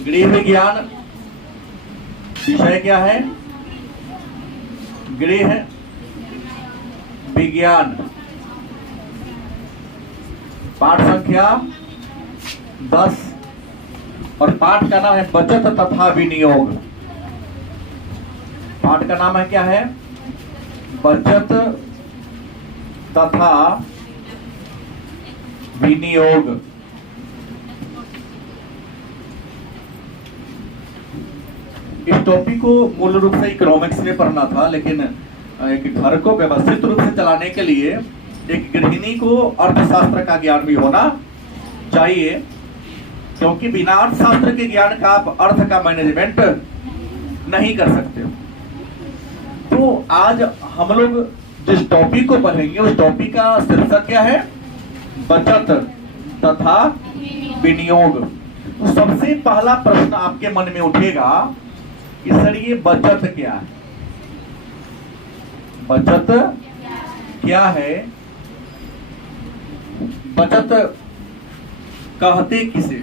गृह विज्ञान विषय क्या है? गृह विज्ञान। पाठ संख्या 10 और पाठ का नाम है बचत तथा विनियोग। पाठ का नाम है क्या है? बचत तथा विनियोग। इस टॉपिक को मूल रूप से इकोनॉमिक्स में पढ़ना था, लेकिन एक घर को व्यवस्थित रूप से चलाने के लिए एक गृहिणी को अर्थशास्त्र का ज्ञान भी होना चाहिए, क्योंकि बिना अर्थशास्त्र के ज्ञान का आप अर्थ का मैनेजमेंट नहीं कर सकते। तो आज हम लोग जिस टॉपिक को पढ़ेंगे उस टॉपिक का शीर्षक क्या है? बचत तथा विनियोग। तो सबसे पहला प्रश्न आपके मन में उठेगा कि सर ये बचत क्या है? बचत क्या है? बचत कहते किसे?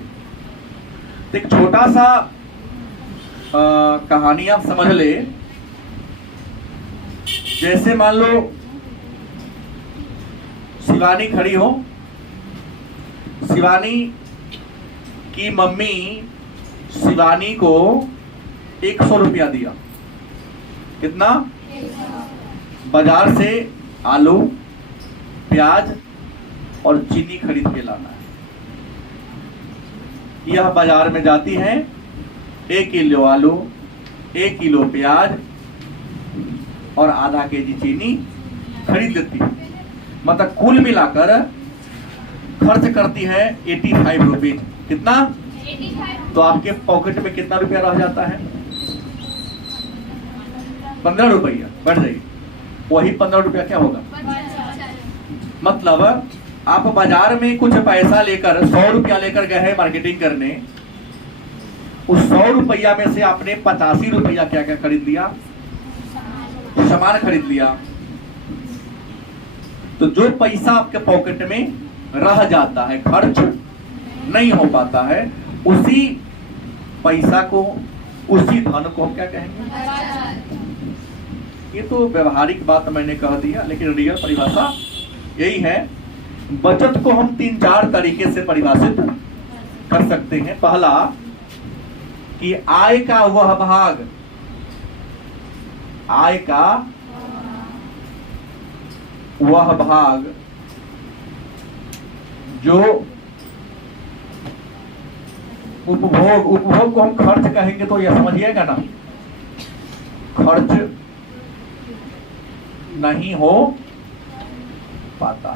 तो एक छोटा सा कहानी आप समझ ले। जैसे मान लो शिवानी खड़ी हो, शिवानी की मम्मी शिवानी को 100 रुपया दिया। कितना? बाजार से आलू, प्याज और चीनी खरीद के लाना है। यह बाजार में जाती है, 1 किलो आलू, 1 किलो प्याज और आधा केजी चीनी खरीद लेती है। मतलब कुल मिलाकर खर्च करती है 85 रुपीज। कितना? 85। तो आपके पॉकेट में कितना रुपया रह जाता है? 15 रुपया। बढ़ जाइए, वही 15 रुपया क्या होगा? मतलब आप बाजार में कुछ पैसा लेकर 100 रुपया लेकर गए हैं मार्केटिंग करने। उस 100 रुपया में से आपने 85 रुपया क्या क्या खरीद लिया? सामान खरीद लिया। तो जो पैसा आपके पॉकेट में रह जाता है, खर्च नहीं हो पाता है, उसी पैसा को, उसी धन को हम क्या कहेंगे? ये तो व्यवहारिक बात मैंने कह दिया, लेकिन रियल परिभाषा यही है। बचत को हम 3-4 तरीके से परिभाषित कर सकते हैं। पहला कि आय का वह भाग, आय का वह भाग जो उपभोग को हम खर्च कहेंगे, तो यह समझिएगा ना, खर्च नहीं हो पाता।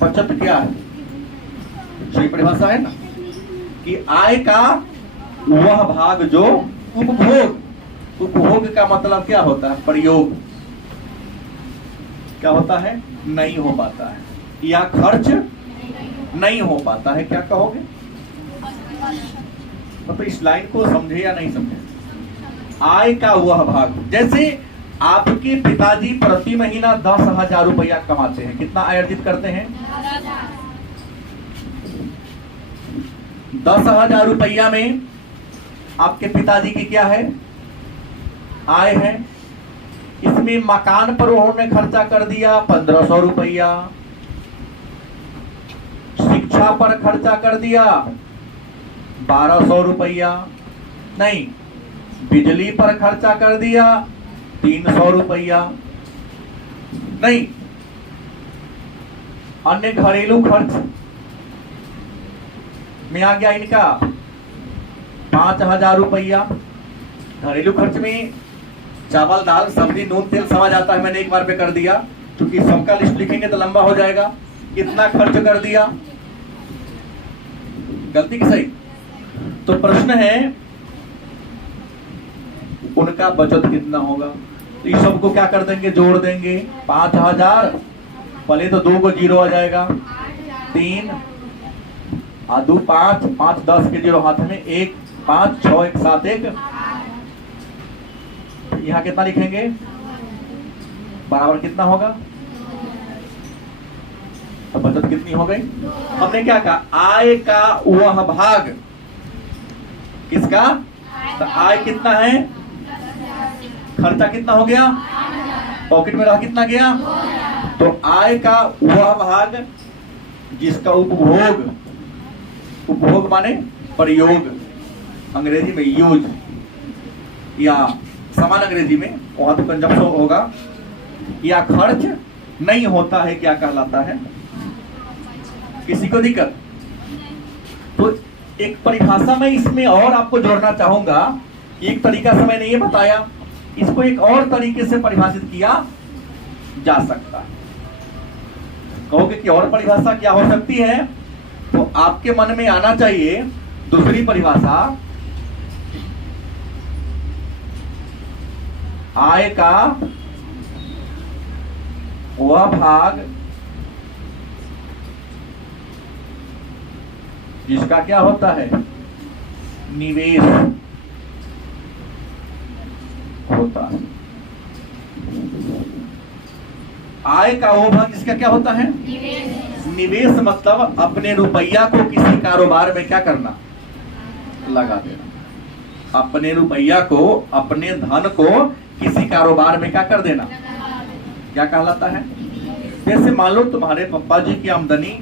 बचत क्या है? सही परिभाषा है ना, कि आय का वह भाग जो उपभोग, उपभोग का मतलब क्या होता है? प्रयोग। क्या होता है? नहीं हो पाता है, या खर्च नहीं हो पाता है। क्या कहोगे? तो इस लाइन को समझे या नहीं समझे? आय का वह भाग, जैसे आपके पिताजी प्रति महीना 10,000 रुपया कमाते हैं। कितना आय अर्जित करते हैं? 10,000 रुपया में आपके पिताजी की क्या है? आय है। इसमें मकान पर उन्होंने खर्चा कर दिया 1500 रुपया, शिक्षा पर खर्चा कर दिया 1200 रुपया, नहीं, बिजली पर खर्चा कर दिया 300 रुपया, नहीं, अन्य घरेलू खर्च में आ गया इनका 5,000 रुपया। घरेलू खर्च में चावल, दाल, सब्जी, नून, तेल समझ आता है, मैंने एक बार पे कर दिया, क्योंकि सबका लिस्ट लिखेंगे तो लंबा हो जाएगा। कितना खर्च कर दिया? गलती की सही? तो प्रश्न है उनका बचत कितना होगा? तो इस सबको क्या कर देंगे? जोड़ देंगे। 5,000 पहले तो 2 को 0 आ जाएगा, 3 और 2 5, 5 10 के 0 हाथ में, 1 5 6 1 7 1। यहाँ कितना लिखेंगे? बराबर कितना होगा? तो बचत कितनी हो गई? हमने क्या कहा? आय का वह भाग। किसका? तो आय कितना है, खर्चा कितना हो गया, पॉकेट में रहा कितना गया? तो आय का वह भाग जिसका उपभोग, उपभोग माने प्रयोग, अंग्रेजी में यूज, या समान अंग्रेजी में वहां तो कंजप्शन होगा, या खर्च नहीं होता है, क्या कहलाता है? किसी को दिक्कत? तो एक परिभाषा में इसमें और आपको जोड़ना चाहूंगा। एक तरीका से मैंने ये बताया, इसको एक और तरीके से परिभाषित किया जा सकता है। कहोगे कि और परिभाषा क्या हो सकती है? तो आपके मन में आना चाहिए दूसरी परिभाषा, आय का वह भाग जिसका क्या होता है, निवेश होता है। आय का वो भाग जिसका क्या होता है, निवेश मतलब अपने रुपया को किसी कारोबार में क्या करना, लगा देना। अपने रुपया को, अपने धन को किसी कारोबार में क्या कर देना, क्या कहलाता है? जैसे मान लो तुम्हारे पप्पा जी की आमदनी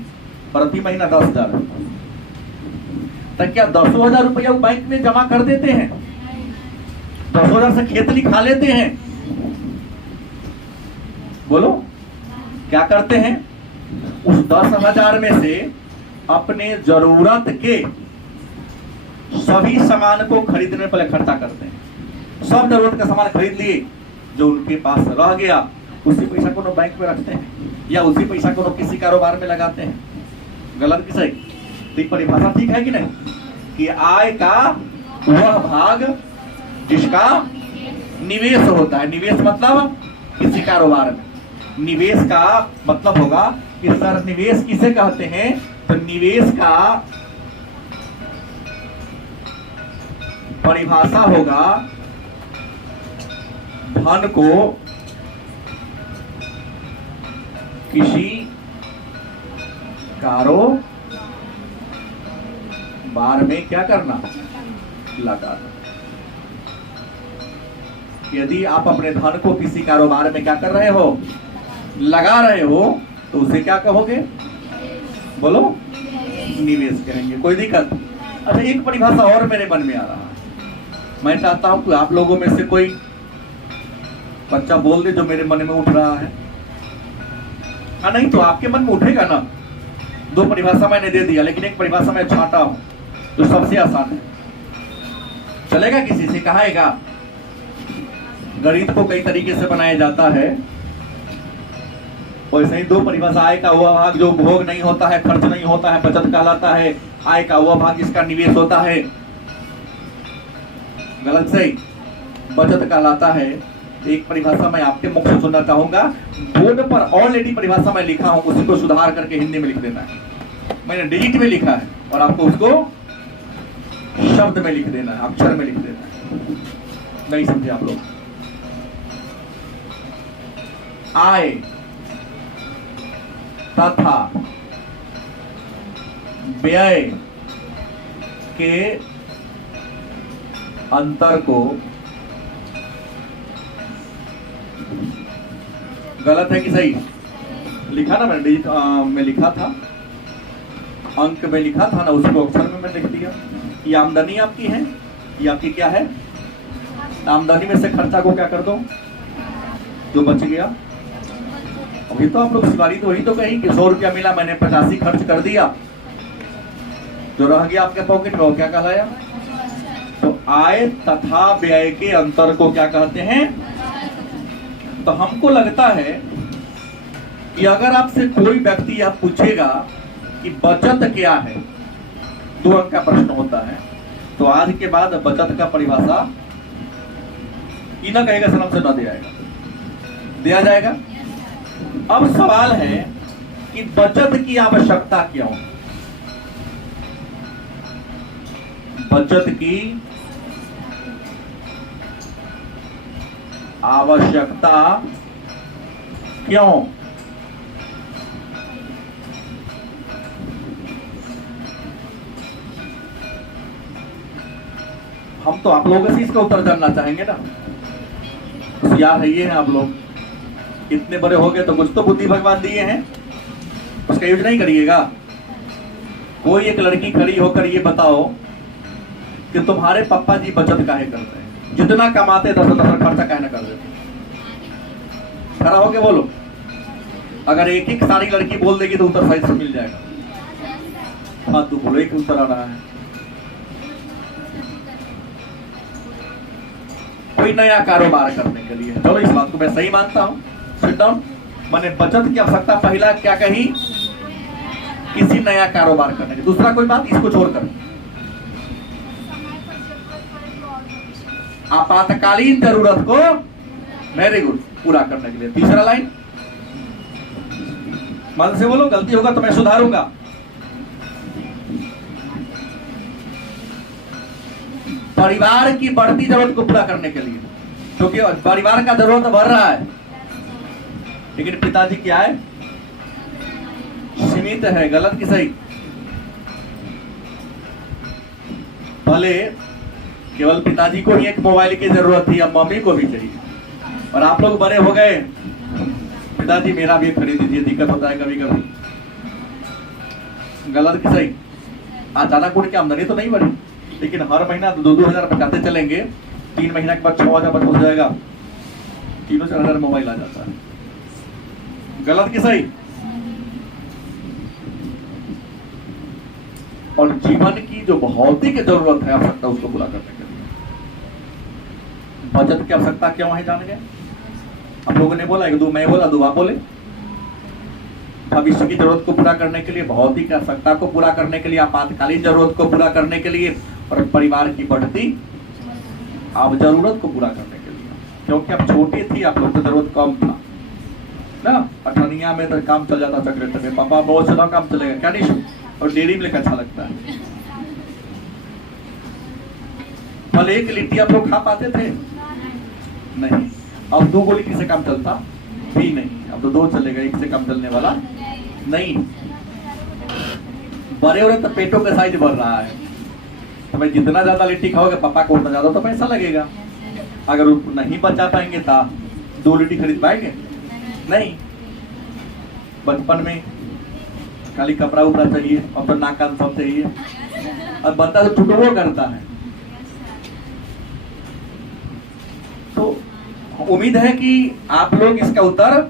प्रति महीना 10,000 है, तो क्या 10,000 रुपया बैंक में जमा कर देते हैं? 10,000 से खेत लिखा लेते हैं? बोलो, क्या करते हैं? उस 10,000 में से अपने जरूरत के सभी सामान को खरीदने में पहले खर्चा करते हैं। सब जरूरत का सामान खरीद लिए, जो उनके पास रह गया उसी पैसा को बैंक में रखते हैं, या उसी पैसा को किसी कारोबार में लगाते हैं। गलत कि सही? तो परिभाषा ठीक है कि नहीं? कि आय का वह भाग जिसका निवेश होता है। निवेश मतलब किसी कारोबार में। निवेश का मतलब होगा कि सर निवेश किसे कहते हैं? तो निवेश का परिभाषा होगा धन को किसी कारोबार में क्या करना, लगाना। यदि आप अपने धन को किसी कारोबार में क्या कर रहे हो, लगा रहे हो, तो उसे क्या कहोगे? बोलो, निवेश करेंगे। कोई दिक्कत? अच्छा, एक परिभाषा और मेरे मन में आ रहा है। मैं चाहता हूं कि आप लोगों में से कोई बच्चा बोल दे जो मेरे मन में उठ रहा है। हाँ, नहीं तो आपके मन में उठेगा ना। दो परिभाषा मैंने दे दिया, लेकिन एक परिभाषा मैं छांटा हूं जो सबसे आसान है। चलेगा? किसी से कहाएगा? गणित को कई तरीके से बनाया जाता है, वैसे ही दो परिभाषा। आय का वह भाग जो उपभोग नहीं होता है, खर्च नहीं होता है, बचत कहलाता है। आय का वह भाग जिसका निवेश होता है, गलत सही, बचत कहलाता है। एक परिभाषा मैं आपके मुख से सुनना चाहूंगा। बोर्ड पर ऑलरेडी परिभाषा मैं लिखा हूं, उसी को सुधार करके हिंदी में लिख देना है। मैंने डिजिट में लिखा है और आपको उसको शब्द में लिख देना है, अक्षर में लिख देना है। नहीं समझे आप लोग? आय तथा व्यय के अंतर को, गलत है कि सही? लिखा ना मैंने, डिजिट में लिखा था, अंक में लिखा था ना, उसको अक्षर में मैंने लिख दिया। ये आमदनी आपकी है, ये आपकी क्या है? आमदनी में से खर्चा को क्या कर दो, जो बच गया। अभी तो आप लोग सिवारी तो वही तो कही कि 100 रुपया मिला, मैंने 85 खर्च कर दिया, जो रह गया आपके पॉकेट में वो क्या कहलाया? तो आय तथा व्यय के अंतर को क्या कहते हैं? तो हमको लगता है कि अगर आपसे कोई व्यक्ति यह पूछेगा कि बचत क्या है, 2 अंक का प्रश्न होता है, तो आज के बाद बचत का परिभाषा ही ना कहेगा, सनम से ना दिया जाएगा, दिया जाएगा। अब सवाल है कि बचत की आवश्यकता क्यों? बचत की आवश्यकता क्यों? हम तो आप लोगों से इसका उत्तर जानना चाहेंगे ना। होशियार है ये हैं आप लोग, इतने बड़े हो गए तो कुछ तो बुद्धि भगवान दिए हैं, उसका यूज नहीं करिएगा। कोई एक लड़की खड़ी होकर ये बताओ कि तुम्हारे पापा जी बचत काहे करते हैं, जितना कमाते 10-10 खर्चा काहे ना कर देते। खड़ा होके बोलो। अगर एक एक सारी लड़की बोल देगी तो उत्तर सही से मिल जाएगा। हाँ तू बोलो, एक उत्तर आ रहा है। कोई नया कारोबार करने के लिए, चलो इस बात को मैं सही मानता हूं। Sit down. मैंने बचत की आवश्यकता पहला क्या कही, किसी नया कारोबार करने की। दूसरा कोई बात इसको छोड़कर आपातकालीन जरूरत को, वेरी गुड, पूरा करने के लिए। तीसरा लाइन मन से बोलो, गलती होगा तो मैं सुधारूंगा। परिवार की बढ़ती जरूरत को पूरा करने के लिए, क्योंकि परिवार का जरूरत बढ़ रहा है, लेकिन पिताजी क्या है, सीमित है। गलत की सही? भले केवल पिताजी को ही एक मोबाइल की जरूरत थी, अब मम्मी को भी चाहिए। और आप लोग बड़े हो गए, पिताजी मेरा भी खरीद दीजिए, दिक्कत होता है कभी कभी। गलत की सही? अचानक उठ के आमदनी तो नहीं बढ़ी, लेकिन हर महीना 2-2 हजार बचाते चलेंगे, 3 महीना के बाद 6 हजार हो जाएगा, 3-4 हजार मोबाइल आ जाता है। गलत की सही? और जीवन की जो भौतिक जरूरत है, आवश्यकता, उसको पूरा करने के लिए बचत की आवश्यकता क्यों है, जान गए? हम लोगों ने बोला, एक दो मैं बोला, दो आप बोले। भविष्य की जरूरत को पूरा करने के लिए, भौतिक आवश्यकता को पूरा करने के लिए, आपातकालीन जरूरत को पूरा करने के लिए, और परिवार की बढ़ती अब जरूरत को पूरा करने के लिए। क्योंकि अब छोटी थी, आप लोग को जरूरत कम था ना। अठनिया में तो काम चल जाता, चक्रेट में पापा बहुत सारा काम चलेगा, क्या नहीं। और डेयरी में लेकर अच्छा लगता है। भले एक लिट्टी आप लोग खा पाते थे नहीं, अब 2 गोली से काम चलता भी नहीं। अब तो 2 चलेगा, 1 से काम चलने वाला नहीं। बड़े हो रहे तो पेटों का साइज बढ़ रहा है, तो भाई जितना ज्यादा लिट्टी खाओगे पापा को उतना ज्यादा तो पैसा लगेगा। अगर नहीं बचा पाएंगे तो 2 लिट्टी खरीद पाएंगे नहीं। बचपन में खाली कपड़ा उपड़ा चाहिए, अब तो नाक कान सब चाहिए, और बंदा तो छुटवो करता है। तो उम्मीद है कि आप लोग इसका उत्तर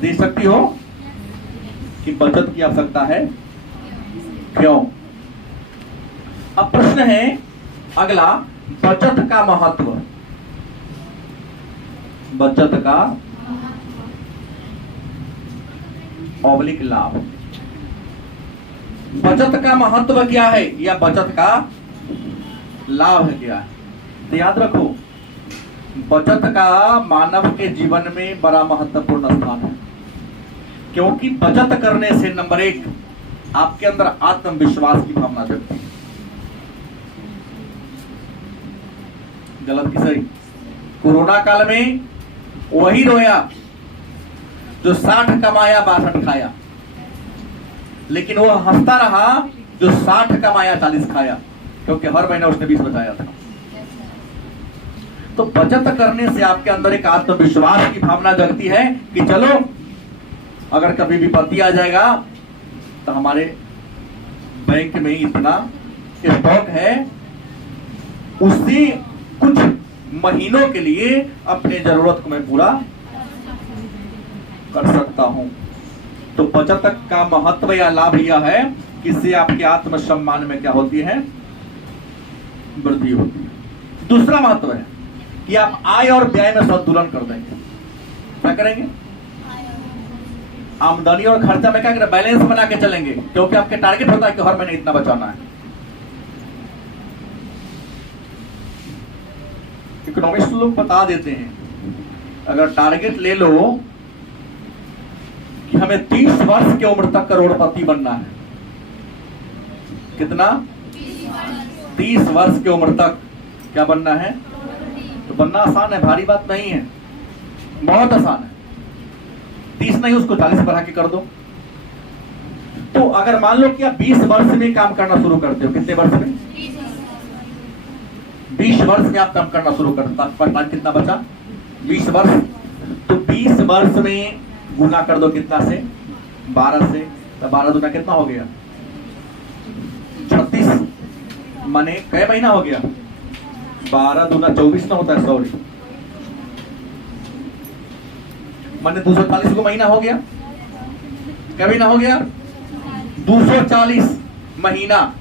दे सकती हो कि बचत की आवश्यकता है क्यों। अब प्रश्न है अगला, बचत का महत्व। बचत का ऑब्लिक लाभ। बचत का महत्व क्या है या बचत का लाभ क्या है? तो याद रखो, बचत का मानव के जीवन में बड़ा महत्वपूर्ण स्थान है, क्योंकि बचत करने से नंबर 1 आपके अंदर आत्मविश्वास की भावना जगती है। गलत की सही? कोरोना काल में वही रोया जो 60 कमाया 62 खाया, लेकिन वो हंसता रहा जो 60 कमाया 40 खाया, क्योंकि हर महीना उसने 20 बचाया था। तो बचत करने से आपके अंदर एक आत्मविश्वास की भावना जगती है कि चलो अगर कभी विपत्ति आ जाएगा तो हमारे बैंक में इतना स्टॉक है, उससे कुछ महीनों के लिए अपने जरूरत को मैं पूरा कर सकता हूं। तो बचत का महत्व या लाभ यह है कि इससे आपके आत्मसम्मान में क्या होती है, वृद्धि होती है। दूसरा महत्व है कि आप आय और व्यय में संतुलन कर देंगे। क्या करेंगे? आमदनी और खर्चा में क्या करें, बैलेंस बना के चलेंगे, क्योंकि आपके टारगेट होता है कि हर महीने इतना बचाना है। इकोनॉमिस्ट लोग बता देते हैं, अगर टारगेट ले लो कि हमें 30 वर्ष की उम्र तक करोड़पति बनना है। कितना? 30 वर्ष की उम्र तक क्या बनना है? तो बनना आसान है, भारी बात नहीं है, बहुत आसान है। 30 नहीं, उसको 40 बढ़ा के कर दो। तो अगर मान लो कि आप 20 वर्ष में काम करना शुरू करते हो, कितने वर्ष में? 20 वर्ष में आप कम करना शुरू करता, टाइम कितना बचा? 20 वर्ष। तो 20 वर्ष में गुना कर दो कितना से? 12 से। तो 12 दूना कितना हो गया? 36। माने कई महीना हो गया? 12 दूना 24 ना होता है, सॉरी, माने 240 को महीना हो गया। क्या महीना हो गया? 240 महीना।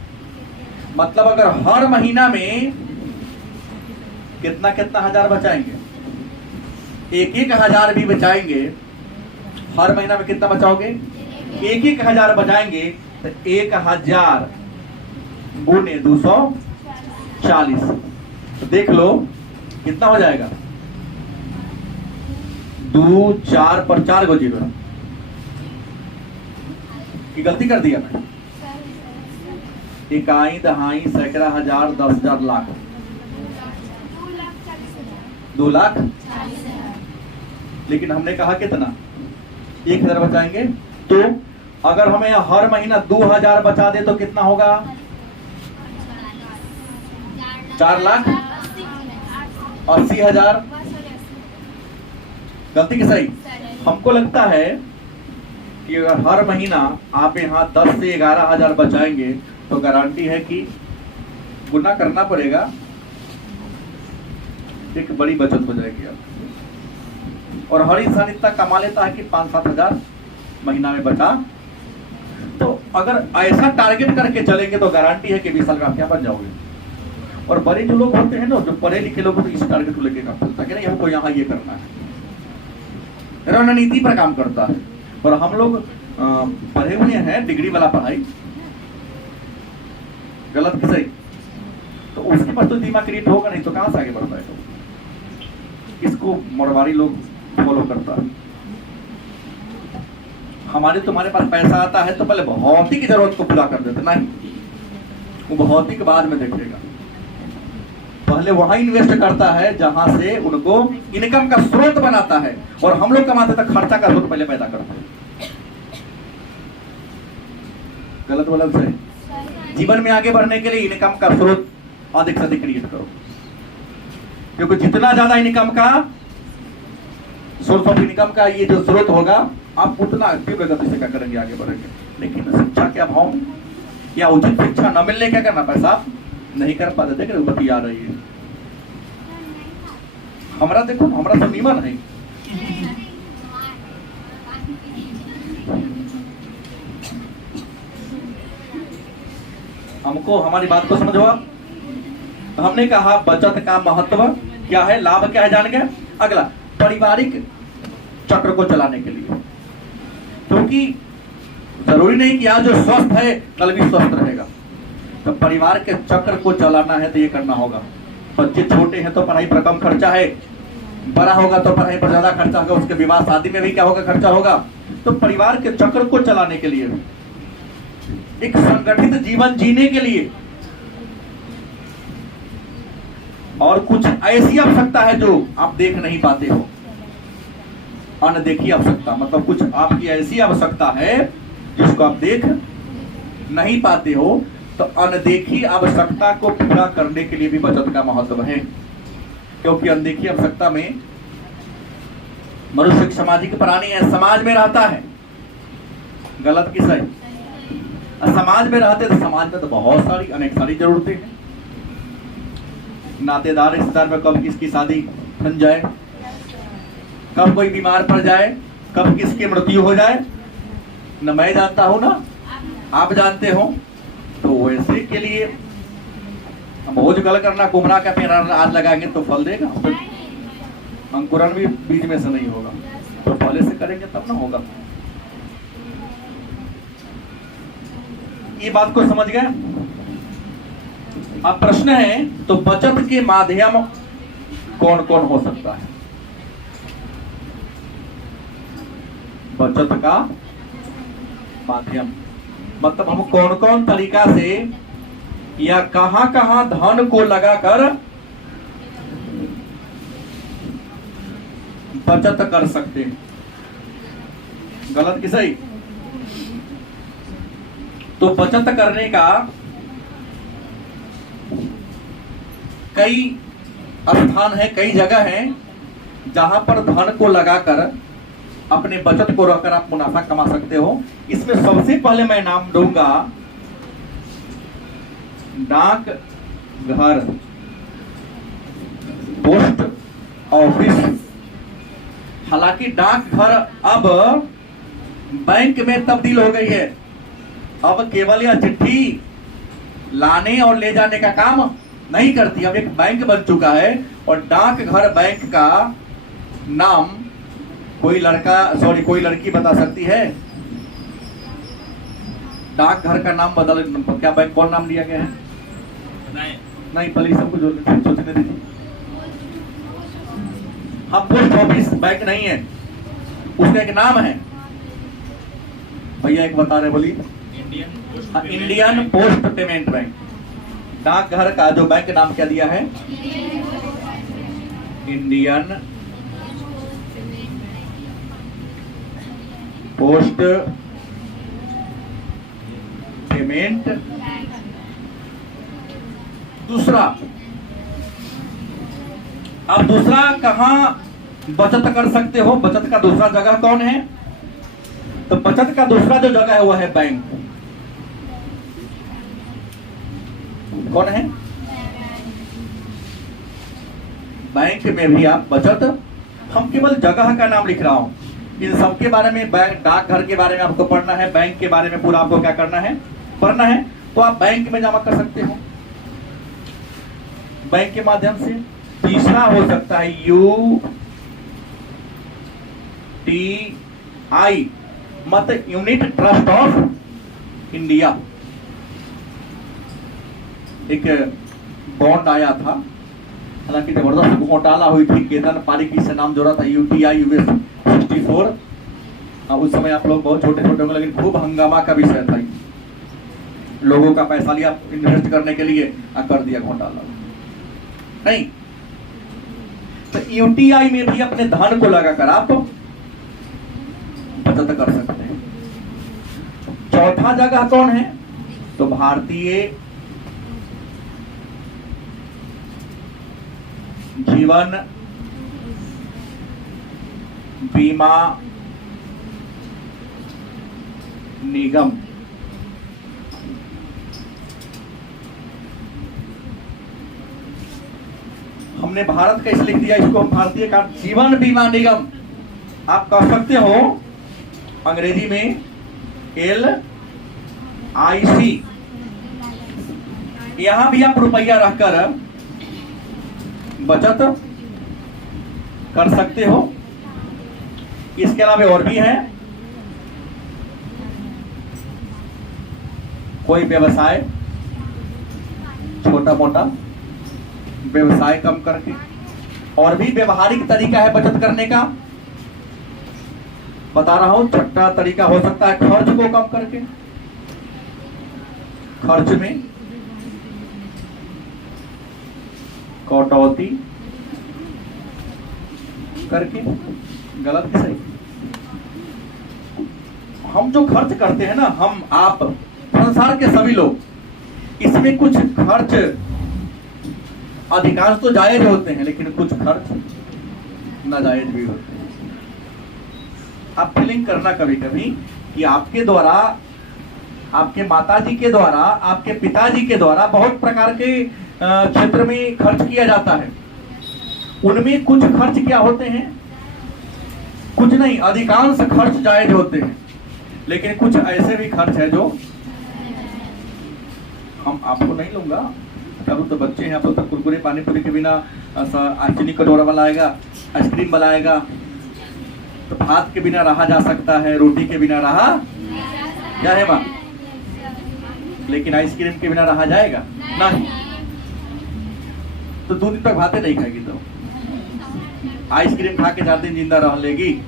मतलब अगर हर महीना में कितना कितना हजार बचाएंगे? 1-1 हजार भी बचाएंगे, हर महीना में कितना बचाओगे? 1-1 हजार बचाएंगे। तो 1000 गुने 240, तो देख लो कितना हो जाएगा? 2 4 पर 4 गो जीरो की गलती कर दिया मैं? इकाई, दहाई, सैकड़ा, हजार, 10,000, लाख। 2 लाख। लेकिन हमने कहा कितना? 1000 बचाएंगे। तो अगर हमें हर महीना 2000 बचा दे तो कितना होगा? 4,80,000। गलती की सही? हमको लगता है कि अगर हर महीना आप यहाँ 10 से 11,000 बचाएंगे तो गारंटी है कि गुना करना पड़ेगा, एक बड़ी बचत हो जाएगी आप। और हर इंसान इतना कमा लेता है कि 5-7 हजार महीना में बचा। तो अगर ऐसा टारगेट करके चलेंगे तो गारंटी है कि 20 साल में आप क्या बन जाओगे। और बड़े जो लोग होते हैं ना, जो पढ़े लिखे लोग, तो इस टारगेट को लेके काम चलता है कि नहीं हमको यहाँ ये करना है, रणनीति पर काम करता है। और हम लोग पढ़े हुए हैं, डिग्री वाला पढ़ाई, गलत की सही, तो उसके पास तो दिमाग क्रिएट होगा नहीं, तो कहां से आगे बढ़ पाएगा? इसको मोरवारी लोग फॉलो करता है। हमारे तुम्हारे पास पैसा आता है तो पहले भौतिक जरूरत को पूरा कर देते, नहीं, वो भौतिक बाद में देखेगा। पहले वहां इन्वेस्ट करता है जहां से उनको इनकम का स्रोत बनाता है। और हम लोग कमाते तक खर्चा का स्रोत पहले पैदा करते हैं। गलत बोला सही? जीवन में आगे बढ़ने के लिए इनकम का स्रोत अधिक से अधिक क्रिएट करो, क्योंकि जितना ज्यादा इनकम का सोर्स ऑफ इनकम का ये जो स्रोत होगा, आप उतना तीव्र गति से क्या करेंगे, आगे बढ़ेंगे। लेकिन शिक्षा के अभाव या उचित शिक्षा न मिलने क्या करना, पैसा नहीं कर पाते। देख रहे गति आ रही है हमारा, देखो हमारा तो नीमन है। हमको हमारी बात को समझो आप। तो हमने कहा बचत का महत्व क्या है, लाभ क्या है, जान गए। अगला, पारिवारिक चक्र को चलाने के लिए, क्योंकि जरूरी नहीं कि आज जो स्वस्थ है कल भी स्वस्थ रहेगा। तो परिवार के चक्र को चलाना है तो ये करना होगा। बच्चे छोटे हैं तो पढ़ाई पर कम खर्चा है, बड़ा होगा तो पढ़ाई पर ज्यादा खर्चा होगा, उसके विवाह शादी में भी क्या होगा, खर्चा होगा। तो परिवार के चक्र को चलाने के लिए, एक संगठित जीवन जीने के लिए, और कुछ ऐसी आवश्यकता है जो आप देख नहीं पाते हो, अनदेखी आवश्यकता, मतलब कुछ आपकी ऐसी आवश्यकता है जिसको आप देख नहीं पाते हो। तो अनदेखी आवश्यकता को पूरा करने के लिए भी बचत का महत्व है, क्योंकि अनदेखी आवश्यकता में मनुष्य एक सामाजिक प्राणी है, समाज में रहता है। गलत की सही? समाज में रहते तो समाज में तो बहुत सारी अनेक सारी जरूरतें हैं। नातेदार रिश्तेदार में कब किसकी शादी बन जाए, कब कोई बीमार पड़ जाए, कब किसकी मृत्यु हो जाए, न मैं जानता हूं ना आप जानते हो। तो वैसे के लिए बोझ गल करना, कुमरा का पेड़ आज लगाएंगे तो फल देगा, अंकुरन भी बीज में से नहीं होगा। तो पहले से करेंगे तब ना होगा। ये बात को समझ गए? अब प्रश्न है, तो बचत के माध्यम कौन कौन हो सकता है? बचत का माध्यम मतलब हम कौन कौन तरीका से या कहां कहां धन को लगाकर बचत कर सकते हैं। गलत की सही? तो बचत करने का कई स्थान है, कई जगह है जहां पर धन को लगाकर अपने बचत को रखकर आप मुनाफा कमा सकते हो। इसमें सबसे पहले मैं नाम दूंगा डाक घर, पोस्ट ऑफिस। हालांकि डाकघर अब बैंक में तब्दील हो गई है। अब केवल यह चिट्ठी लाने और ले जाने का काम नहीं करती, अब एक बैंक बन चुका है। और डाकघर बैंक का नाम कोई लड़की बता सकती है? डाकघर का नाम बदल, क्या बैंक कौन नाम लिया गया है? नहीं, पहले सबको सोचने दीजिए। हाँ, पोस्ट ऑफिस बैंक नहीं है, उसका एक नाम है। भैया एक बता रहे, बोलिए। Indian post payment bank. डाकघर का जो बैंक नाम क्या दिया है? Indian post payment. दूसरा, अब दूसरा कहां बचत कर सकते हो? बचत का दूसरा जगह कौन है? तो बचत का दूसरा जो जगह है वह है बैंक। कौन है? बैंक में भी आप बचत, हम केवल जगह का नाम लिख रहा हूं। इन सब के बारे में, बैंक, डाकघर के बारे में आपको पढ़ना है, बैंक के बारे में पूरा आपको क्या करना है? पढ़ना है। तो आप बैंक में जमा कर सकते हो बैंक के माध्यम से। तीसरा हो सकता है UTI, मतलब यूनिट ट्रस्ट ऑफ इंडिया। एक बॉन्ड आया था, हालांकि जबरदस्त घोटाला हुई थी, केतन पारिक से नाम जोड़ा था, UTI US 64। उस समय आप लोग बहुत छोटे छोटे होंगे, लेकिन खूब हंगामा का विषय था। लोगों का पैसा लिया इन्वेस्ट करने के लिए, कर दिया घोटाला। नहीं, तो UTI में भी अपने धन को लगाकर आप बचत कर सकते हैं। चौथा जगह कौन है? तो भारतीय जीवन बीमा निगम। हमने भारत का इसलिए लिख दिया, इसको हम भारतीय का जीवन बीमा निगम आप कह सकते हो, अंग्रेजी में LIC। यहां भी आप रुपया रखकर बचत कर सकते हो। इसके अलावा और भी है, कोई व्यवसाय, छोटा मोटा व्यवसाय कम करके, और भी व्यवहारिक तरीका है बचत करने का, बता रहा हूं। छठा तरीका हो सकता है खर्च को कम करके, खर्च में कटौती करके। गलत है सही? हम जो खर्च करते हैं ना, हम, आप, संसार के सभी लोग, इसमें कुछ खर्च, अधिकांश तो जायज होते हैं, लेकिन कुछ खर्च नाजायज भी होते हैं। आप फीलिंग करना कभी कभी कि आपके द्वारा, आपके माताजी के द्वारा, आपके पिताजी के द्वारा बहुत प्रकार के क्षेत्र में खर्च किया जाता है। उनमें कुछ खर्च क्या होते हैं? कुछ नहीं, अधिकांश खर्च जायज होते हैं, लेकिन कुछ ऐसे भी खर्च है जो हम, आपको नहीं लूंगा, अब तो बच्चे हैं, आप तो कुरकुरे पानी पूरी के बिना चीनी कटोरा बनाएगा, आइसक्रीम बनाएगा, तो भात के बिना रहा जा सकता है, रोटी के बिना रहा, क्या है माँ? लेकिन आइसक्रीम के बिना रहा जाएगा नहीं। तो 2 दिन तक भाते नहीं खाएगी, तो आइसक्रीम खा के 4 दिन जिंदा रह लेगी,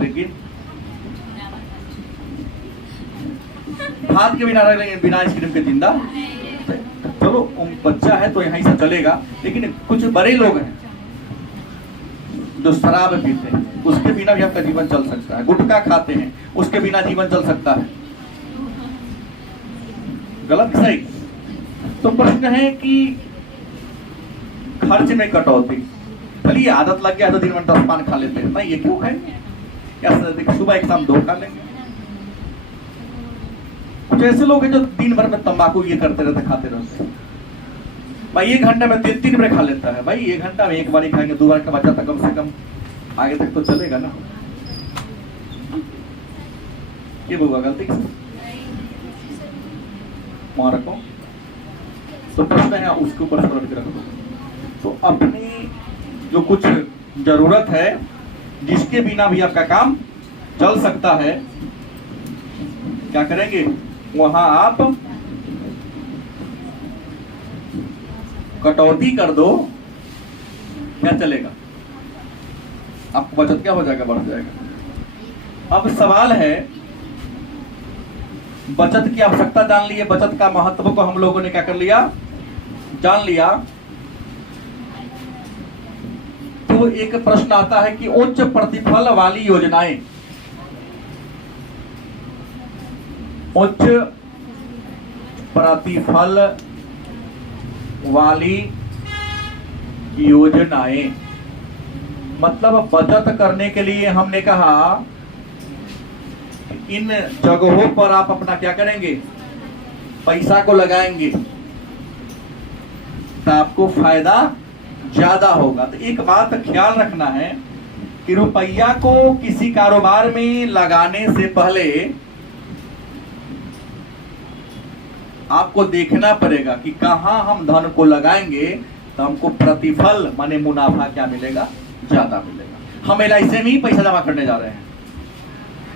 लेकिन भात के बिना रह लेंगे, बिना आइसक्रीम के जिंदा। चलो बच्चा है तो यहीं से चलेगा, लेकिन कुछ बड़े लोग हैं जो शराब पीते हैं, उसके बिना भी आपका जीवन चल सकता है। गुटखा खाते हैं, उसके बिना जीवन चल सकता है। गलत सही? तो प्रश्न है कि खर्च में कटौती। चलिए आदत लग गया तो दिन में 10 पान खा लेते हैं, नहीं ये क्यों खाएंगे, या सुबह एक शाम 2 खा लेंगे। कुछ ऐसे लोग हैं जो दिन भर में तंबाकू ये करते रहते, खाते रहते हैं। भाई 1 घंटा में 3 बार खा लेता है, भाई 1 घंटा में 1 बार ही खाएंगे, 2 बार का बचा था कम से कम आगे तक तो चलेगा ना। ये होगा गलती किसकी, वहां रखो तो प्रश्न है उसके ऊपर पलट के रख दो। तो अपनी जो कुछ जरूरत है जिसके बिना भी आपका काम चल सकता है, क्या करेंगे, वहां आप कटौती कर दो, क्या चलेगा, आपको बचत क्या हो जाएगा, बढ़ जाएगा। अब सवाल है, बचत की आवश्यकता जान लिए, बचत का महत्व को हम लोगों ने क्या कर लिया, जान लिया। तो एक प्रश्न आता है कि उच्च प्रतिफल वाली योजनाएं, उच्च प्रतिफल वाली योजनाएं मतलब बचत करने के लिए हमने कहा इन जगहों पर आप अपना क्या करेंगे, पैसा को लगाएंगे तो आपको फायदा ज्यादा होगा। तो एक बात ख्याल रखना है कि रुपया को किसी कारोबार में लगाने से पहले आपको देखना पड़ेगा कि कहां हम धन को लगाएंगे तो हमको प्रतिफल माने मुनाफा क्या मिलेगा, ज्यादा मिलेगा। हम LIC में ही पैसा जमा करने जा रहे हैं,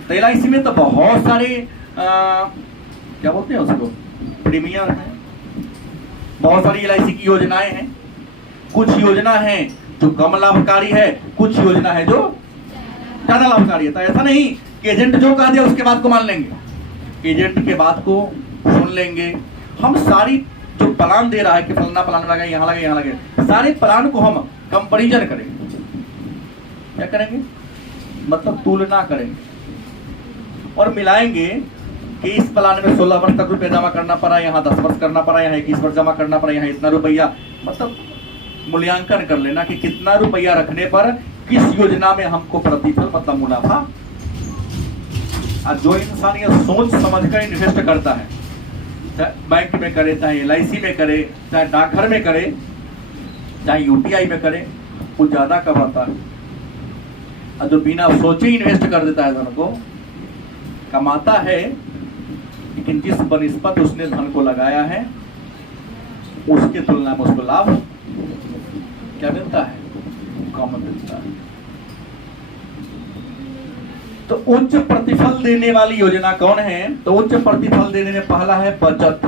तो LIC में तो बहुत सारे क्या बोलते हैं उसको, प्रीमियम है, बहुत सारी LIC की योजनाएं हैं। कुछ योजना है जो कम लाभकारी है, कुछ योजना है जो ज्यादा लाभकारी है। तो ऐसा नहीं कि एजेंट जो कह दिया उसके बाद को मान लेंगे, एजेंट के बात को सुन लेंगे। हम सारी जो प्लान दे रहा है कि फलाना प्लान लगे, यहाँ लगे, यहाँ लगे, सारे प्लान को हम कंपैरिजन करेंगे। क्या करेंगे, मतलब तुलना करेंगे और मिलाएंगे कि इस प्लान में 16 वर्ष तक रुपया जमा करना पड़ा, यहाँ 10 वर्ष करना पड़ा, यहाँ 21 वर्ष जमा करना पड़ा, यहाँ इतना रुपया, मतलब मूल्यांकन कर लेना कि कितना रुपया रखने पर किस योजना में हमको प्रतिफल मतलब मुनाफा। जो इंसान ये सोच समझ कर इन्वेस्ट करता है, चाहे बैंक में करे, चाहे LIC में करे, चाहे डाकघर में करे, चाहे UTI में करे, वो ज्यादा कमाता है। और जो बिना सोचे इन्वेस्ट कर देता है धन को, कमाता है, लेकिन जिस बनिस्पत उसने धन को लगाया है उसके तुलना में उसको लाभ क्या मिलता है, कम मिलता है। तो उच्च प्रतिफल देने वाली योजना कौन है, तो उच्च प्रतिफल देने में पहला है बचत,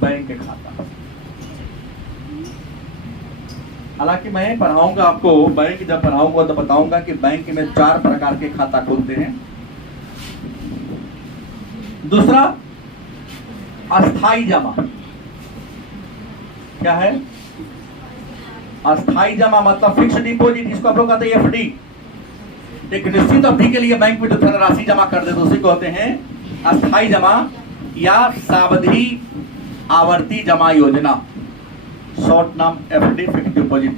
बैंक खाता। हालांकि मैं पढ़ाऊंगा आपको, बैंक जब पढ़ाऊंगा तो बताऊंगा कि बैंक में 4 प्रकार के खाता खुलते हैं। दूसरा अस्थाई जमा, क्या है, अस्थाई जमा मतलब फिक्स डिपॉजिट, इसको आप लोग कहते हैं FD। एक निश्चित अवधि के लिए बैंक में जो धनराशि जमा कर देते उसी को कहते हैं अस्थाई जमा या सावधि आवर्ती जमा योजना, शॉर्ट नाम FD, फिक्स डिपॉजिट।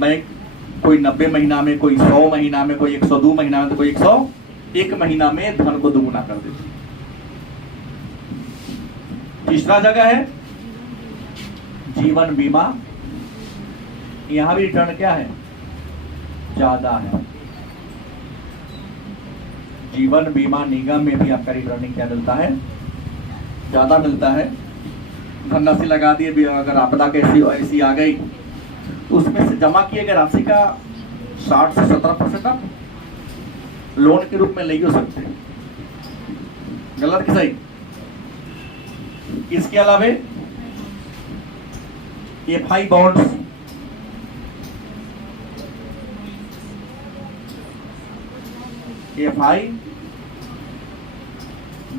बैंक कोई 90 महीना में, कोई 100 महीना में, कोई 102 महीना में, तो कोई 101 महीना में धन को दुगुना कर देते। तीसरा जगह है जीवन बीमा, यहां भी रिटर्न क्या है, ज्यादा है। जीवन बीमा निगम में भी आपका रिटर्निंग क्या मिलता है, ज्यादा मिलता है। धनराशि लगा दिए, अगर आपदा कैसी ऐसी आ गई तो उसमें से जमा किए गए राशि का 60 से 17% आप लोन के रूप में ले हो सकते हैं। गलत कि सही? इसके अलावे FI बॉन्ड्स, FI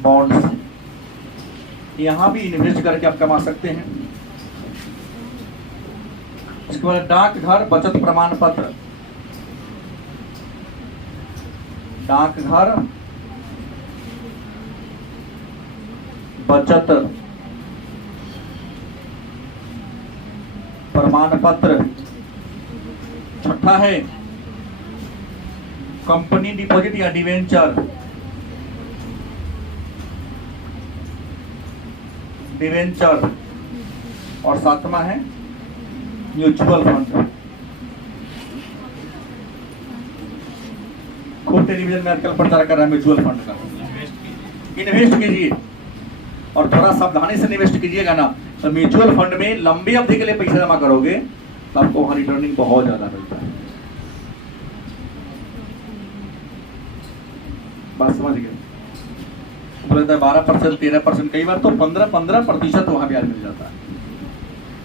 बॉन्ड्स, यहां भी इन्वेस्ट करके आप कमा सकते हैं। इसके बाद डाकघर बचत प्रमाण पत्र, डाकघर बचत प्रमाण पत्र। छठा है कंपनी डिपॉजिट या डिवेंचर, और सातवां है म्यूचुअल फंड। खूब टेलीविजन में आजकल प्रचार कर रहा है म्यूचुअल फंड का। इन्वेस्ट कीजिए और थोड़ा सावधानी से इन्वेस्ट कीजिएगा ना, तो म्यूचुअल फंड में लंबी अवधि के लिए पैसा जमा करोगे तो आपको वहां रिटर्निंग बहुत ज्यादा मिलता है। बात समझ गए? बोलता है 12%, 13%, कई बार तो 15% वहां ब्याज मिल जाता है।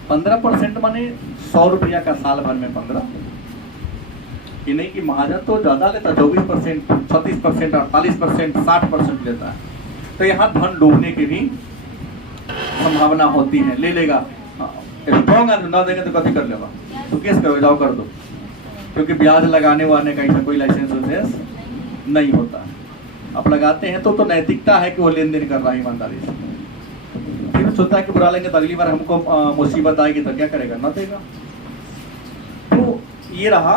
15% माने 100 रुपया का साल भर में 15। ये नहीं कि महाजन तो ज्यादा लेता, 24%, 36%, 48%, 60% लेता है। तो यहाँ धन डूबने की भी संभावना होती है। ले लेगा स्ट्रॉन्ग ना देंगे तो कभी कर लेगा, तो केस करो, जाओ कर दो, क्योंकि ब्याज लगाने वाले का ऐसा कोई लाइसेंस वाइसेंस नहीं होता। आप लगाते हैं तो नैतिकता है कि वो लेन देन कर रहा है ईमानदारी से। फिर सोचता है कि बुरा लेंगे तो अगली बार हमको मुसीबत आएगी तो क्या करेगा, ना देगा। तो ये रहा।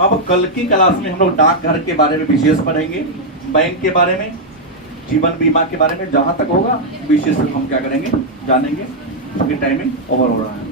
अब कल की क्लास में हम लोग डाकघर के बारे में विशेष पढ़ेंगे, बैंक के बारे में, जीवन बीमा के बारे में, जहां तक होगा विशेष हम क्या करेंगे, जानेंगे। क्योंकि टाइमिंग ओवर हो रहा है।